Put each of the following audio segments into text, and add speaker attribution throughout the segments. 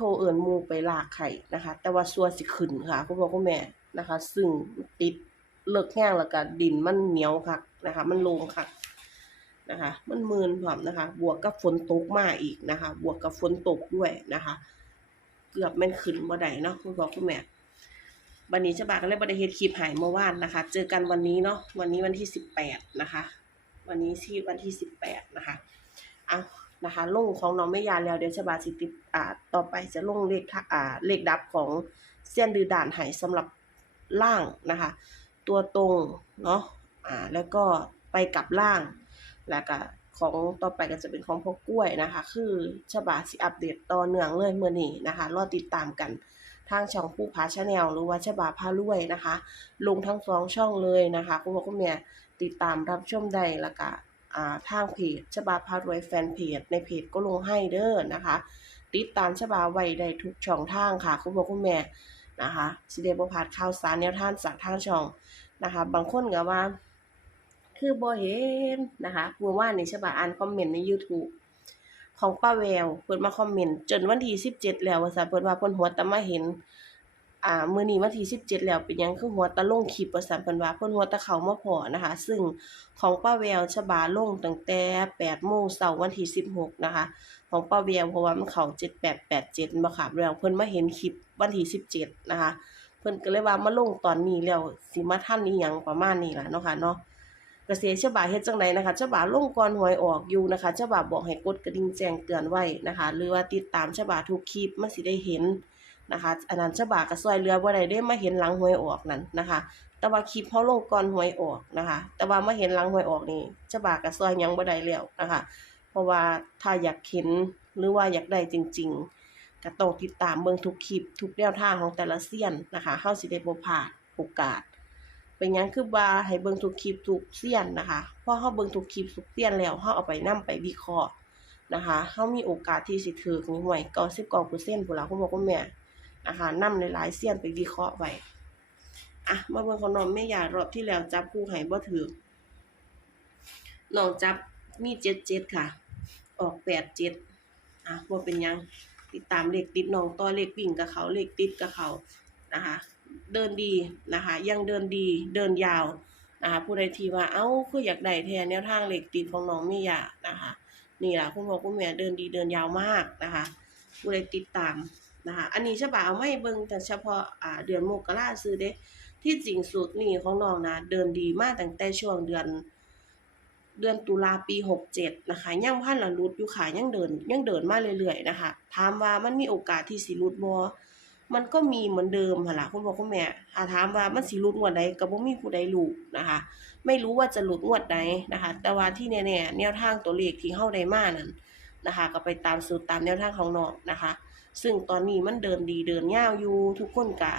Speaker 1: ทรเอิ่นมูไปลากไข่นะคะ แต่ว่าสัวสิขึ้นค่ะคุณพ่อคุณแม่นะคะ ซึ่งติดเลิกแห้งแล้วก็ดินมันเหนียวคักนะคะ มันโลงคักนะคะ มันมืนพร้อมนะคะ บวกกับฝนตกมาอีกนะคะ บวกกับฝนตกด้วยนะคะ เกือบแม่นขึ้นบ่ได้เนาะคุณพ่อคุณแม่วันนี้ฉบาก็เลยบ่ได้เฮ็ดคลิปหายเมื่อวานนะคะ เจอกันวันนี้เนาะวันนี้วันที่สิบแปดนะคะ วันนี้ที่วันที่สิบแปดนะคะ เอา นะคะลงของน้องไม่ยาแล้วเดี๋ยวฉบาสิติดอ่าต่อไปจะลงเลขทะอ่าเลขดับของเส้นดือด่านหายสำหรับล่างนะคะ ตัวตรงเนาะอ่าแล้วก็ไปกลับล่าง แล้วก็ของต่อไปก็จะเป็นของพวกกล้วยนะคะ คือฉบาสิอัปเดตต่อเนื่องเลยเมื่อนี้นะคะรอติดตามกันทางช่องผู้พาชาแนลหรือว่าฉบาพารวยนะคะ ลงทั้งสองช่องเลยนะคะ คุณพ่อคุณแม่ติดตามรับชมได้แล้วก็อ่า ทางเพจฉบาพารวยแฟนเพจในเพจก็ลงให้เด้อนะคะ ติดตามฉบาไว้ได้ทุกช่องทางค่ะ คุณพ่อคุณแม่นะคะสิเดบพาดข่าวสารแนวทางจากทางช่องนะคะ บางคนก็ว่า คือบ่เห็นนะคะเมื่อวานนี้ฉบาอ่านคอมเมนต์ใน YouTube ของป้าแววเพิ่นมาคอมเมนต์จนวันที่17 แล้วว่าซั่นเพิ่นว่าเพิ่นหัวแตะมาเห็น อ่ามื้อนี้วันที่17 แล้วเป็นยังคือหัวตะลงคลิปว่าซั่นเพิ่นว่าเพิ่นหัวตะเขามาพอนะคะ ซึ่งของป้าแววฉบาลงตั้งแต่8โมงเช้าวันที่16นะคะ ของป้าแววเพราะว่ามันเข้า7887บ่ค่ะแล้วเพิ่นมาเห็นคลิปวันที่17นะคะ เพิ่นก็เลยว่ามาลงตอนนี้แล้วสิมาทันอีหยังประมาณนี้ล่ะเนาะค่ะเนาะเกษตรฉบาเฮ็ดจังไดนะคะฉบาลงก่อนหวยออกอยู่นะคะฉบาบอกให้กดกระดิ่งแจ้งเตือนไว้นะคะ หรือว่าติดตามฉบาทุกคลิปมันสิได้เห็น นะคะอันนั้นฉบาก็ซอยเรือบ่ได้ได้มาเห็นหลังหวยออกนั่นนะคะ แต่ว่าคลิปเฮาลงก่อนหวยออกนะคะ แต่ว่ามาเห็นหลังหวยออกนี่ฉบาก็ซอยยังบ่ได้แล้วนะคะ เพราะว่าถ้าอยากเห็นหรือว่าอยากได้จริง ๆก็ต้องติดตามเบิ่งทุกคลิปทุกแนวทางของแต่ละเซียนนะคะเฮาสิได้บ่พลาดโอกาสเป็นยังคือว่าให้เบิ่งทุกคลิปทุกเสี้ยนนะคะพอเฮาเบิ่งทุกคลิปทุกเสี้ยนแล้วเฮาเอาไปนํไปวิเคราะห์นะคะเฮามีโอกาสที่สิถูกนี่ห่วย99%พุ่นล่ะคุณพ่อคุณแม่ นะคะนำหลายๆเสี้ยนไปวิเคราะห์ไว้อะมาเบิ่งของน้องแม่ยารอบที่แล้วจับคู่ให้บ่ถูกน้องจับมี77ค่ะ ออก87อะบ่เป็นยังติดตามเลขติดน้องต่อเลขวิ่งกับเขาเลขติดกับเขานะคะ เดินดีนะคะ ยังเดินดีเดินยาวนะคะผู้ใดที่ว่าเอ้าคืออยากได้แทนแนวทางเหล็กติดของน้องมิยานะคะ นี่แหละคุณพ่อคุณแม่เดินดีเดินยาวมากนะคะผู้ใดติดตาม นะคะอันนี้ฉบาเอาไม่เบิ่งแต่เฉพาะอ่าเดือนมกราซื้อเด้ที่จริงสูตรนี้ของน้องนะเดินดีมากตั้งแต่ช่วงเดือน เดือนตุลาปี67นะคะยังพันละรุดอยู่ค่ะยังเดินยังเดินมาเรื่อยๆนะคะถามว่ามันมีโอกาสที่สิรุดบ่มันก็มีเหมือนเดิมหั่นล่ะคุณพ่อคุณแม่ถาถามว่ามันสิหลุดงวดใดก็บ่มีผู้ใดรู้นะคะ ไม่รู้ว่าจะหลุดงวดใดนะคะ แต่ว่าที่แน่ๆแนวทางตัวเลขที่เฮาได้มากนั้นนะคะ ก็ไปตามสูตรตามแนวทางของน้องนะคะ ซึ่งตอนนี้มันเดินดีเดินยาวอยู่ทุกคนก็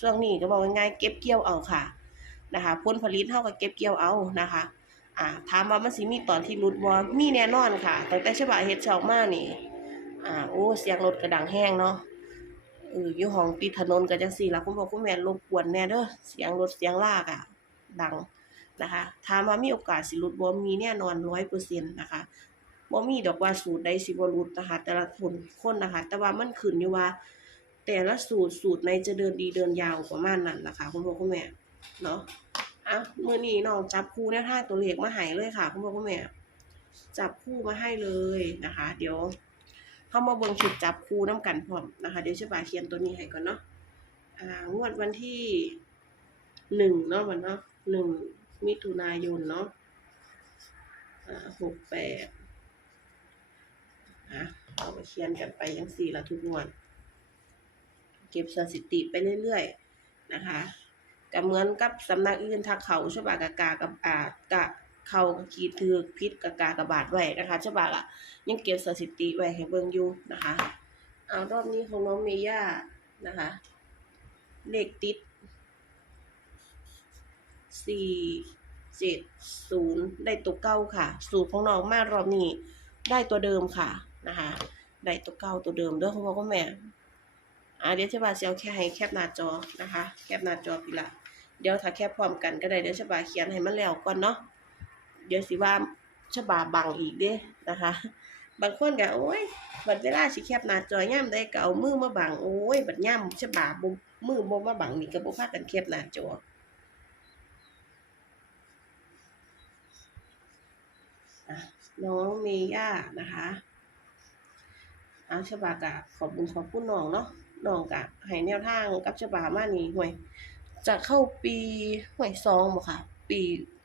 Speaker 1: ช่วงนี้ก็บอกง่ายๆเก็บเกี่ยวเอาค่ะนะคะผลผลิตเฮาก็เก็บเกี่ยวเอานะคะอ่าถามว่ามันสิมีตอนที่หลุดบ่มีแน่นอนค่ะตั้งแต่ฉบับเฮ็ดช่องมานี่อ่าโอ้เสียงรถก็ดังแห้งเนาะเอออยู่ห้องติดถนนก็จังซี่ล่ะคุณพ่อคุณแม่รบกวนแน่เด้อเสียงรถเสียงลากอะดังนะคะถามว่ามีโอกาสสิหลุดบ่มีแน่นอน100%นะคะ บ่มีดอกว่าสูตรใดสิบ่หลุดนะคะแต่ละคนคนนะคะแต่ว่ามันขึ้นอยู่ว่า แต่ละสูตรสูตรไหนจะเดินดีเดินยาวประมาณนั้นล่ะคะคุณพ่อคุณแม่เนาะอะมื้อนี้น้องจับคู่แนวทาตัวเลขมาให้เลยค่ะคุณพ่อคุณแม่จับคู่มาให้เลยนะคะ เดี๋ยวเข้ามาเบิ่งชุดจับคู่น้ำกันพร้อมนะคะเดี๋ยวฉบาเขียนตัวนี้ให้ก่อนเนาะอ่างวดวันที่หนึ่งเนาะวันเนาะหนึ่งมิถุนายนเนาะอ่าหกแปด อะเอาไปเขียนกันไปยังสี่ละทุกงวดเก็บสถิติไปเรื่อยๆนะคะก็เหมือนกับสำนักอื่นถ้าเขาฉบากากากับอ่ากะเขาขีดถือพิษกากากระบาดไว้นะคะฉบากอะยังเก็บสถิติไว้ให้เบิ่งอยู่นะคะเอารอบนี้ของน้องเมย่านะคะ เลขติดสี่เจ็ดศูนย์ได้ตัวเก้าค่ะ สูตรของน้องมารอบนี้ได้ตัวเดิมค่ะ นะคะได้ตัวเก้าตัวเดิมเด้อคุณพ่อคุณแม่อ่าเดี๋ยวชบาเซียวแค่ให้แคปหน้าจอนะคะ แคปหน้าจอพี่ละเดี๋ยวถ้าแคปพร้อมกันก็ได้เดี๋ยวชบาเขียนให้มันแล้วก่อนเนาะเดี๋ยวสิว่าฉบาบังอีกเด้นะคะ บางคนก็โอ้ยบัดเวลาสิแคปหน้าจอย่ำได้ก็เอามือมาบังโอ้ยบัดย่ำฉบาบมือบ่มาบังนี่ก็บ่พากันแคปหน้าจอน้องเมย่านะคะ เอาฉบากะขอบคุณขอบคุณน้องเนาะน้องกะให้แนวทางกับฉบามานี่ห่วยจะเข้าปีห่วยสองบ่ค่ะ ปี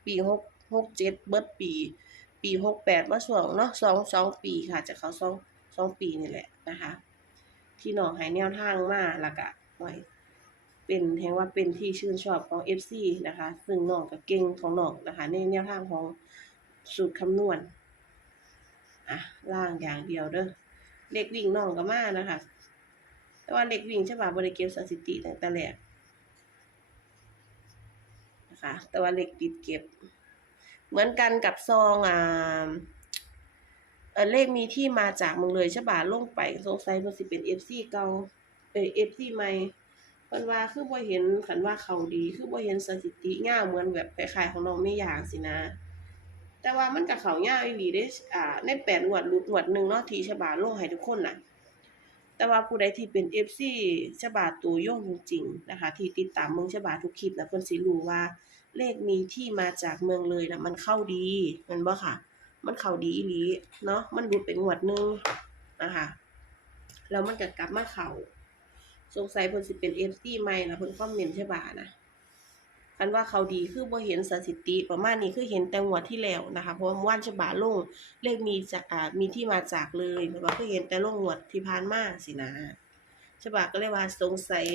Speaker 1: ปีหกหกเจ็ดเบิดปี ปีหกแปดมาช่วงเนาะสองสองปีค่ะ จะเข้าสองสองปีนี่แหละนะคะ ที่น้องให้แนวทางมาล้วก็ห่วยเป็นแห่งว่าเป็นที่ชื่นชอบของ FC นะคะ ซึ่งน้องก็เก่งของน้องนะคะ ในแนวทางของสูตรคำนวณอะล่างอย่างเดียวเด้อ เลขวิ่งน้องก็มานะคะ แต่ว่าเลขวิ่งฉบับบริเก็บสถิติตั้งแต่แรกนะคะ แต่ว่าเลขติดเก็บ เหมือนกันกับซองอ่าเออเลขมีที่มาจากมืองเลยฉบาลงไปสงสัยมันสิเป็น FC เก่าเออ FC ใหม่เพิ่นว่าคือบ่เห็นคันว่าเขาดี คือบ่เห็นสถิติยาเหมือนแบบคล้ายๆของน้องไม่อยางสินะ แต่ว่ามันก็เขายาอีหลีเด้อ่าในแปดงวดหลุดงวดหนึ่งเนาะที่ฉบาโลงให้ทุกคนน่ะแต่ว่าผู้ใดที่เป็น FC ฉบาตัวย่งจริงๆนะคะ ที่ติดตามเมืองฉบาทุกคลิปนะเพิ่นสิรู้ว่าเลขมีที่มาจากเมืองเลยนะมันเข้าดีมันบ่ค่ะ มันเข้าดีอีหลีเนาะมันหลุดเป็นงวดหนึ่งนะคะแล้วมันก็กลับมาเข้าสงสัยเพิ่นสิเป็น FC ใหม่นะเพิ่นคอมเมนต์ฉบานะ คันว่าเขาดีคือบ่เห็นสถิติ ประมาณนี้คือเห็นแต่งวดที่แล้วนะคะ เพราะว่าว่านฉบาลงเลขมีจากอ่ามีที่มาจากเลยเพราะว่าคือเห็นแต่ลงงวดที่ผ่านมาสินะฉบาก็เลยว่าสงสัย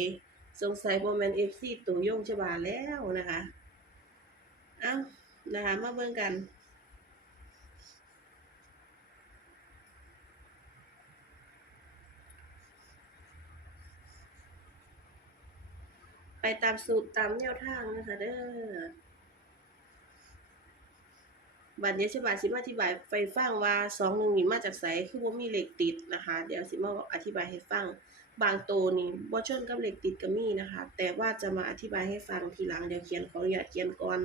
Speaker 1: สงสัยบ่แมนเอฟซีตัวยงฉบาแล้วนะคะ เอ้านะคะมาเบิ่งกัน ไปตามสูตรตามแนวทางนะคะเด้อบัดนี้ฉบับสิมาอธิบายไฟฟังว่าสองหนึ่งนี่มาจากไสคือว่ามีเหล็กติดนะคะ เดี๋ยวสิมาอธิบายให้ฟัง บางตัวนี่บ่ชนกับเหล็กติดก็มีนะคะ แต่ว่าจะมาอธิบายให้ฟังทีหลังเดี๋ยวเขียนขออนุญาตเขียนก่อน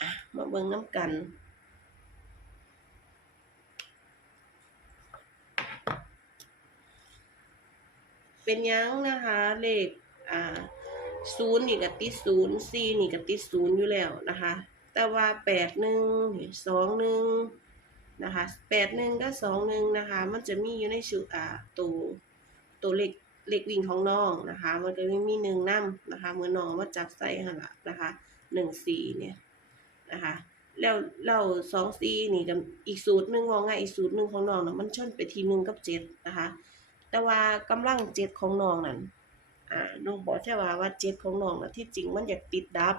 Speaker 1: อะ มาเบิ่งน้ำกันเป็นยังนะคะเลขอ่าศูนย์นี่ก็ติศูนย์สี่นี่ก็ติศูนย์อยู่แล้วนะคะ แต่ว่าแปดหนึ่งสองหนึ่งนะคะแปดหนึ่งก็สองหนึ่งนะคะ มันจะมีอยู่ในชุดอ่าตัวตัวเลขเลขวิ่งของน้องนะคะ มันก็ไม่มีหนึ่งน้ำนะคะเมื่อน้องมาจับใส่หันละนะคะหนึ่งสี่เนี่ย นะคะ แล้วแล้วสองซีนี่กับอีกสูตรหนึ่งว่าไงอีกสูตรหนึ่งของน้องนะมันชนไปทีหนึ่งกับเจ็ดนะคะ แต่ว่ากำลังเจ็ดของน้องนั่นอ่าน้องบอกใช่ว่าว่าเจ็ดของน้องนะที่จริงมันอยากติดดับ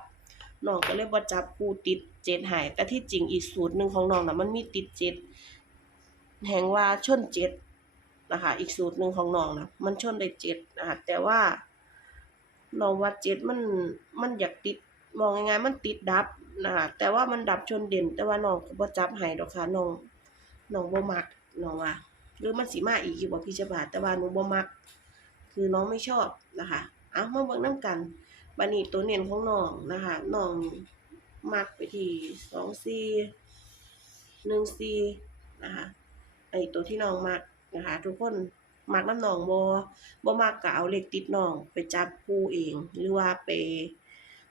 Speaker 1: น้องก็เลยบ่จับคู่ติดเจ็ดหาย แต่ที่จริงอีกสูตรหนึ่งของน้องนะมันมีติดเจ็ดแห่งว่าชนเจ็ดนะคะ อีกสูตรหนึ่งของน้องนะมันชนได้เจ็ดนะคะแต่ว่าน้องว่าเจ็ดมันมันอยากติดมองง่ายๆมันติดดับ นะคะแต่ว่ามันดับชนเด่น แต่ว่าน้องก็บ่จับให้ดอกค่ะน้องน้องบ่มักน้องว่าหรือมันสิมาอีกอยู่บ่พี่ฉบาแต่ว่าหนูบ่มัก คือน้องไม่ชอบนะคะเอามาเบิ่งนํกันบัดนี้ตัวเน้นของน้องนะคะน้องมักไปที่24 14นะคะไอตัวที่น้องมักนะคะ ทุกคนมักน้ำน้องบ่บ่มักก็เอาเลขติดน้องไปจับคู่เอง หรือว่าไป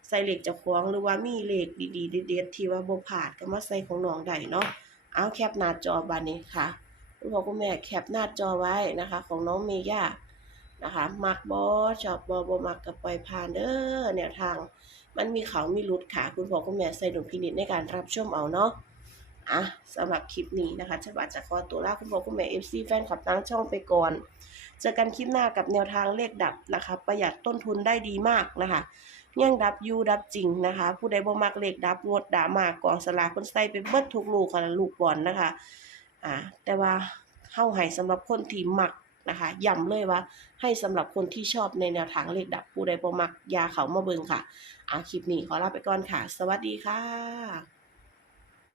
Speaker 1: ใส่เหล็กเจากของหรือว่ามีเหล็กดีๆเด็ดๆที่ว่าบ่ผาดก็มาใส่ของน้องได้เนาะเอาแคปหน้าจอบัดนี้ค่ะคุณพ่อคุณแม่แคปหน้าจอไว้นะคะ ของน้องเมย่านะคะมักบ่ชอบบ่บ่มักก็ปล่อยผ่านเด้อแนวทาง มันมีเขามีหลุดค่ะ คุณพ่อคุณแม่ใส่ดุลพินิจในการรับชมเอาเนาะอะสำหรับคลิปนี้นะคะฉบับจะขอตัวลาคุณพ่อคุณแม่ FC แฟนคลับทั้งช่องไปก่อนเจอกันคลิปหน้ากับแนวทางเลขดับนะคะ ประหยัดต้นทุนได้ดีมากนะคะ ยังดับยูดับจริงนะคะ ผู้ใดบ่มักเลขดับงดด่ามากกองสลากคนใส่ไปเบิดทุกลูกค่ะลูกบอลนะคะ อ่า แต่ว่าเข้าให้สำหรับคนที่มักนะคะย้ำเลยว่าให้สำหรับคนที่ชอบในแนวทางเลขดับผู้ใดบ่มักยาเขามาเบิงค่ะอาคลิปนี้ขอลาไปก่อนค่ะ สวัสดีค่ะ